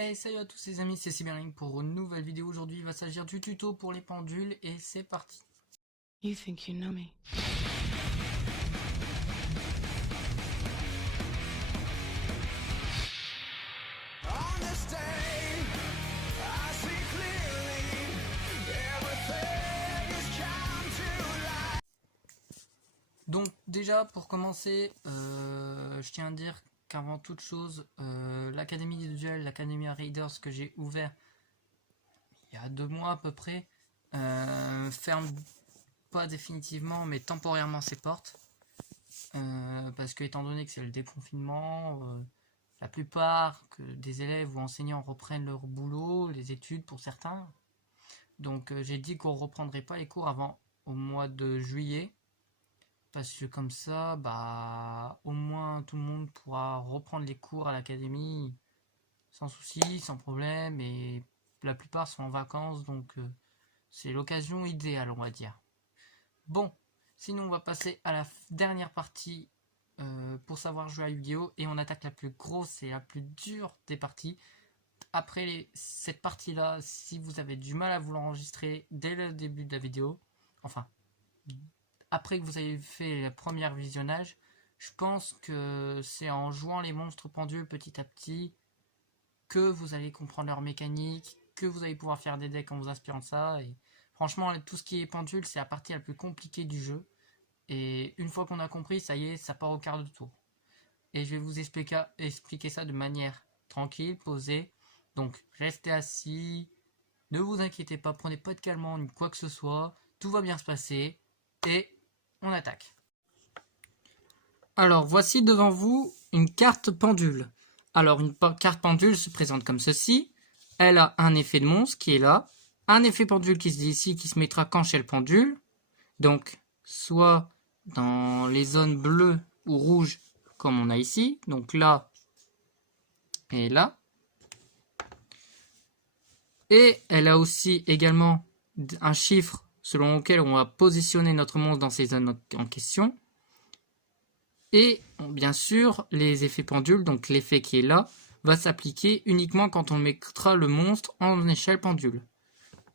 Hey, salut à tous les amis, c'est Cyberlink pour une nouvelle vidéo. Aujourd'hui, il va s'agir du tuto pour les pendules et c'est parti. You think you know me? Donc déjà, pour commencer, je tiens à dire qu'avant toute chose, l'académie du duel, l'académie Raiders que j'ai ouvert il y a 2 mois à peu près, ferme pas définitivement mais temporairement ses portes. Parce que étant donné que c'est le déconfinement, la plupart des élèves ou enseignants reprennent leur boulot, les études pour certains. Donc j'ai dit qu'on reprendrait pas les cours avant au mois de juillet. Parce que comme ça, au moins tout le monde pourra reprendre les cours à l'académie sans souci, sans problème. Et la plupart sont en vacances, donc c'est l'occasion idéale, on va dire. Bon, sinon on va passer à la dernière partie pour savoir jouer à Yu-Gi-Oh! Et on attaque la plus grosse et la plus dure des parties. Après cette partie-là, si vous avez du mal à vous l'enregistrer dès le début de la vidéo, enfin, après que vous avez fait le premier visionnage, je pense que c'est en jouant les monstres pendules petit à petit que vous allez comprendre leur mécanique, que vous allez pouvoir faire des decks en vous inspirant de ça. Et franchement, tout ce qui est pendule, c'est la partie la plus compliquée du jeu. Et une fois qu'on a compris, ça y est, ça part au quart de tour. Et je vais vous expliquer ça de manière tranquille, posée. Donc, restez assis, ne vous inquiétez pas, prenez pas de calmant ni quoi que ce soit. Tout va bien se passer. Et on attaque. Alors, voici devant vous une carte pendule. Alors, une carte pendule se présente comme ceci. Elle a un effet de monstre qui est là. Un effet pendule qui se dit ici, qui se mettra quand chez le pendule. Donc, soit dans les zones bleues ou rouges, comme on a ici. Donc là et là. Et elle a aussi également un chiffre selon lequel on va positionner notre monstre dans ces zones en question. Et bien sûr, les effets pendules, donc l'effet qui est là, va s'appliquer uniquement quand on mettra le monstre en échelle pendule.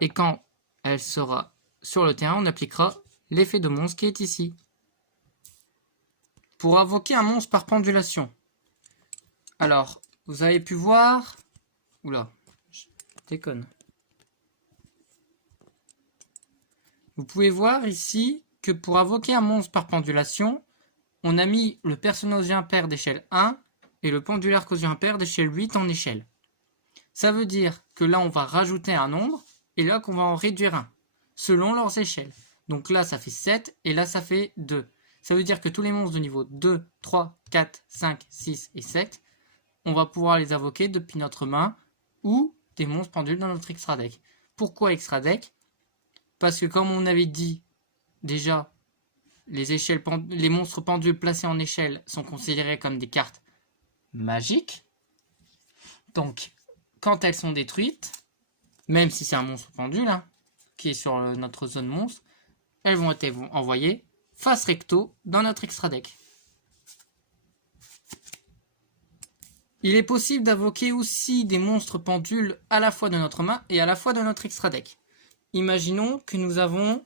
Et quand elle sera sur le terrain, on appliquera l'effet de monstre qui est ici. Pour invoquer un monstre par pendulation. Alors, vous avez pu voir... Oula, je déconne. Vous pouvez voir ici que pour invoquer un monstre par pendulation, on a mis le personnage impair d'échelle 1 et le pendulaire causé impair d'échelle 8 en échelle. Ça veut dire que là, on va rajouter un nombre et là qu'on va en réduire un, selon leurs échelles. Donc là, ça fait 7 et là, ça fait 2. Ça veut dire que tous les monstres de niveau 2, 3, 4, 5, 6 et 7, on va pouvoir les invoquer depuis notre main ou des monstres pendules dans notre extra deck. Pourquoi extra deck? Parce que comme on avait dit déjà, les monstres pendules placés en échelle sont considérés comme des cartes magiques. Donc, quand elles sont détruites, même si c'est un monstre pendule qui est sur notre zone monstre, elles vont être envoyées face recto dans notre extra deck. Il est possible d'invoquer aussi des monstres pendules à la fois de notre main et à la fois de notre extra deck. Imaginons que nous avons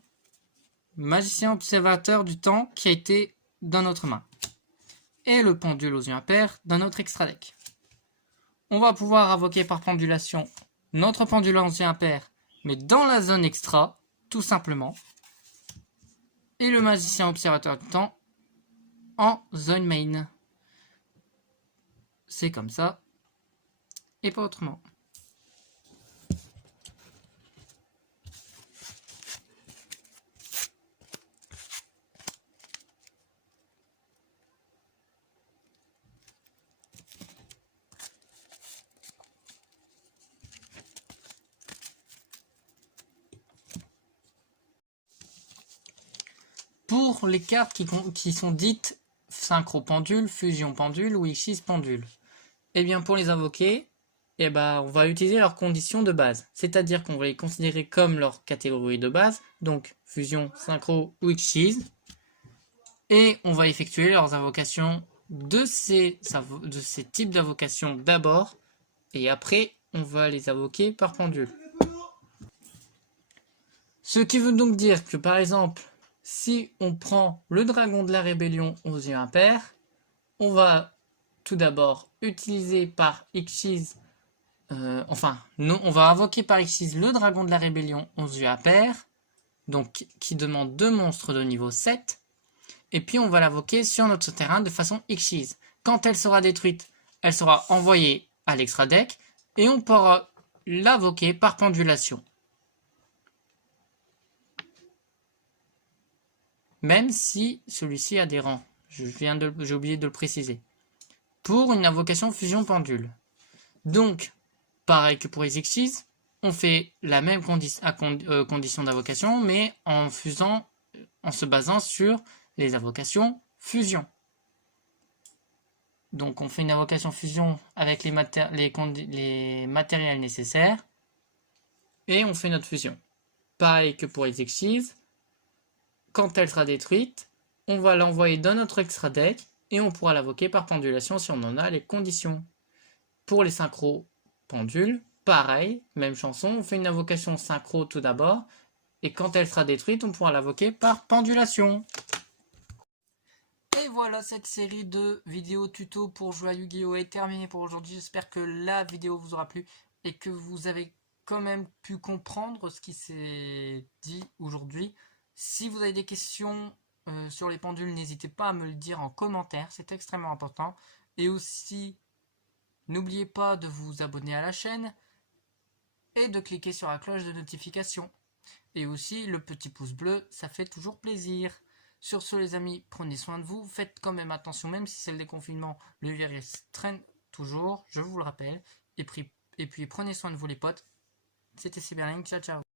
magicien observateur du temps qui a été dans notre main. Et le pendule aux yeux impairs dans notre extra deck. On va pouvoir invoquer par pendulation notre pendule aux yeux impairs, mais dans la zone extra, tout simplement. Et le magicien observateur du temps en zone main. C'est comme ça. Et pas autrement. Pour les cartes qui sont dites synchro pendule, fusion pendule ou X pendule, et bien pour les invoquer, on va utiliser leurs conditions de base. C'est-à-dire qu'on va les considérer comme leur catégorie de base, donc fusion, synchro ou X. Et on va effectuer leurs invocations de ces types d'invocations d'abord, et après on va les invoquer par pendule. Ce qui veut donc dire que par exemple, si on prend le dragon de la rébellion aux yeux impairs, on va tout d'abord utiliser par Xyz, on va invoquer par Xyz le dragon de la rébellion aux yeux impairs, donc qui demande 2 monstres de niveau 7, et puis on va l'invoquer sur notre terrain de façon Xyz. Quand elle sera détruite, elle sera envoyée à l'extra deck, et on pourra l'invoquer par pendulation. Même si celui-ci a des rangs. J'ai oublié de le préciser. Pour une invocation fusion pendule. Donc, pareil que pour les Xyz, on fait la même condition d'invocation, mais en se basant sur les invocations fusion. Donc on fait une invocation fusion avec les matériels nécessaires, et on fait notre fusion. Pareil que pour les Xyz, quand elle sera détruite, on va l'envoyer dans notre extra deck, et on pourra l'invoquer par pendulation si on en a les conditions. Pour les synchro pendules, pareil, même chanson, on fait une invocation synchro tout d'abord, et quand elle sera détruite, on pourra l'invoquer par pendulation. Et voilà, cette série de vidéos tuto pour jouer à Yu-Gi-Oh! Est terminée pour aujourd'hui. J'espère que la vidéo vous aura plu et que vous avez quand même pu comprendre ce qui s'est dit aujourd'hui. Si vous avez des questions sur les pendules, n'hésitez pas à me le dire en commentaire, c'est extrêmement important. Et aussi, n'oubliez pas de vous abonner à la chaîne et de cliquer sur la cloche de notification. Et aussi, le petit pouce bleu, ça fait toujours plaisir. Sur ce les amis, prenez soin de vous, faites quand même attention, même si c'est le déconfinement, le virus traîne toujours, je vous le rappelle. Et puis prenez soin de vous les potes. C'était Cyberlink, ciao ciao.